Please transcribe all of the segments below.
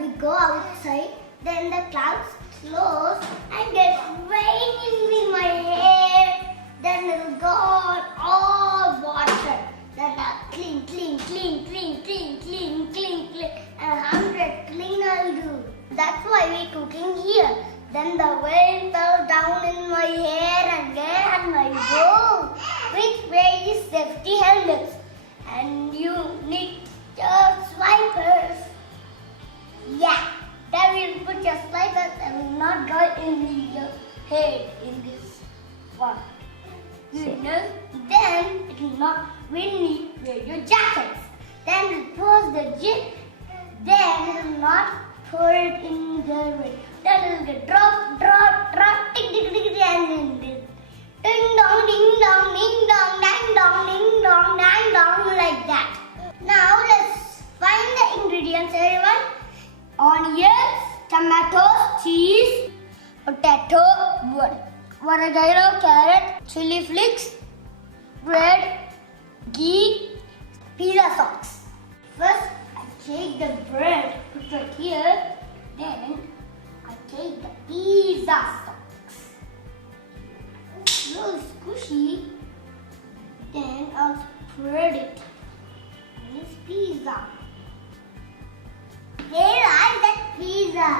we go outside, then the clouds close and get raining in my hair. Then it'll go on all water. Then I'll clean, clean, clean, clean, clean, clean, clean, clean, and 100 clean I'll do. That's why we're cooking here. Then the rain fell down in my hair and then my robe with various safety helmets. And you need your wipers. Yeah, then we'll put your wipers and will not go in your head in this one. You know, then it will not windy wear your jackets. Then we'll pause the jeep. Then it will not pour it in the rain. Then it will get drop, drop, drop, tick, tick, tick, tick, and then this. Ding dong, ding dong, ding dong, dang dong, ding dong, dang dong, like that. Now let's find the ingredients, everyone. Onions, tomatoes, cheese, potato, oregano, carrot, chili flakes, bread, ghee, pizza sauce. First, I take the bread, put it here. Then I take the pizza sauce. A little squishy. Then I'll spread it on this pizza. They like that pizza.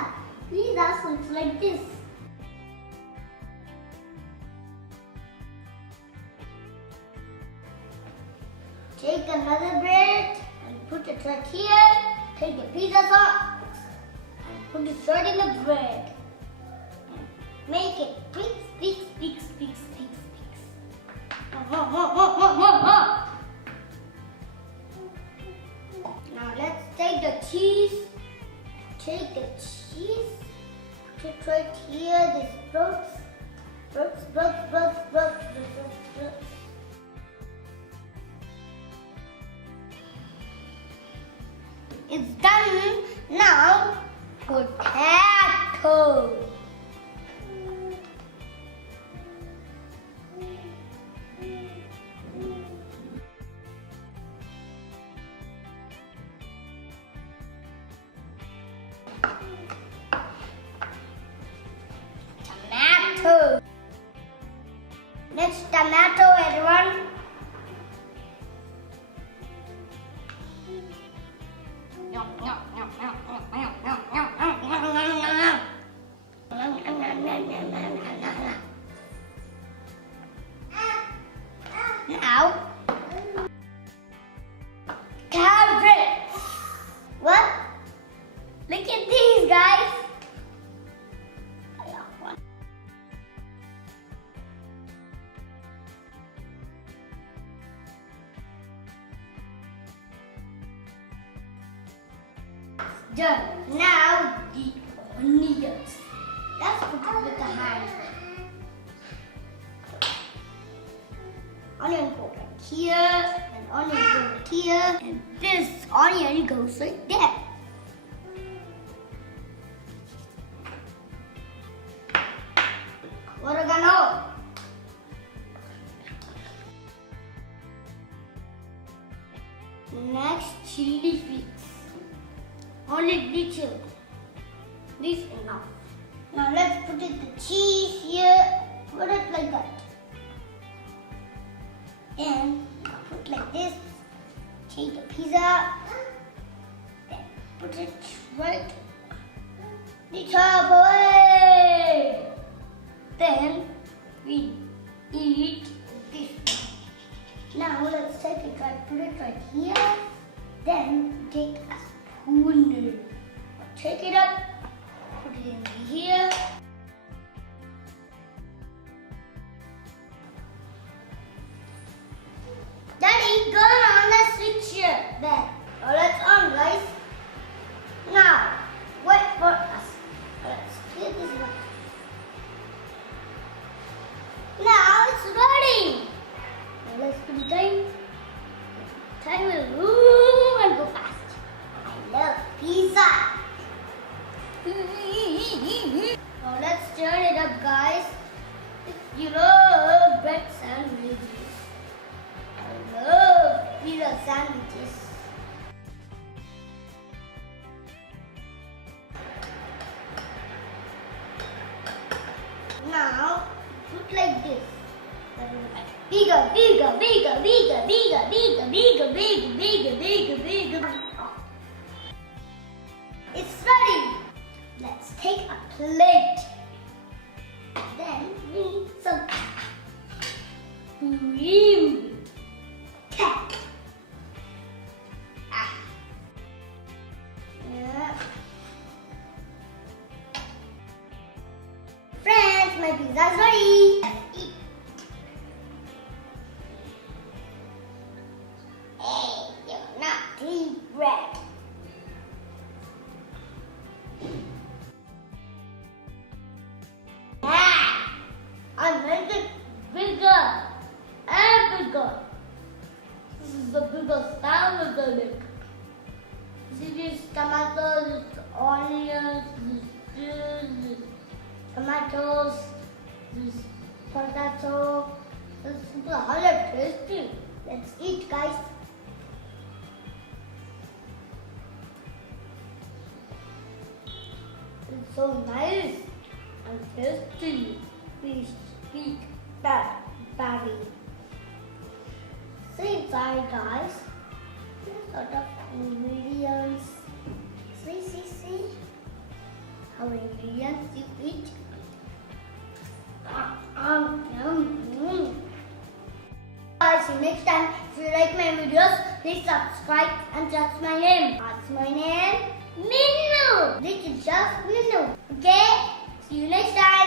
Pizza looks like this. Take another bread and put it right here. Take the pizza sauce and put it right in the bread. Make it big, big, big, big, big, big. Now let's take the cheese. Take the cheese. Put it right here. This brooks. It's done. Now, potato. Tomato. Next, tomato, everyone. Now, carrots. What? Look at these, guys. Done. Now the onions. Let's put it with the hand. Onion goes right here, and onion goes right here, and this onion goes right there. Oregano. Next, chili flakes. Only little. This enough. Now let's put it the cheese here. Put it like that. And put like this. Take the pizza. Then put it right the top away. Then we eat this. Now let's take it right. Put it right here. Then take a spoon. Take it up. Put it in here. Daddy, go on the switch here. There. Now let's on, guys. Now, wait for us. Let's clear this one. Now it's ready. Now let's put the time. Time will move and go fast. I love pizza. Now let's turn it up, guys. If you love bread sandwiches, I love pizza sandwiches. It's ready. Let's take a plate. Then we need some cream. Cake. Yeah. Friends, my pizza's ready. Let's eat. Hey, you're not clean bread. I made it bigger and bigger. This is the biggest salad I make. See these tomatoes, this onions, this cheese, this tomatoes, this potato. This is really tasty. Let's eat, guys. It's so nice and tasty. We speak that Barry. See inside, guys. There's a lot of ingredients. See how ingredients you eat. Guys, see you next time. If you like my videos, please subscribe and that's my name. What's my name? Minnu. This is just Minnu. Okay. See you next time.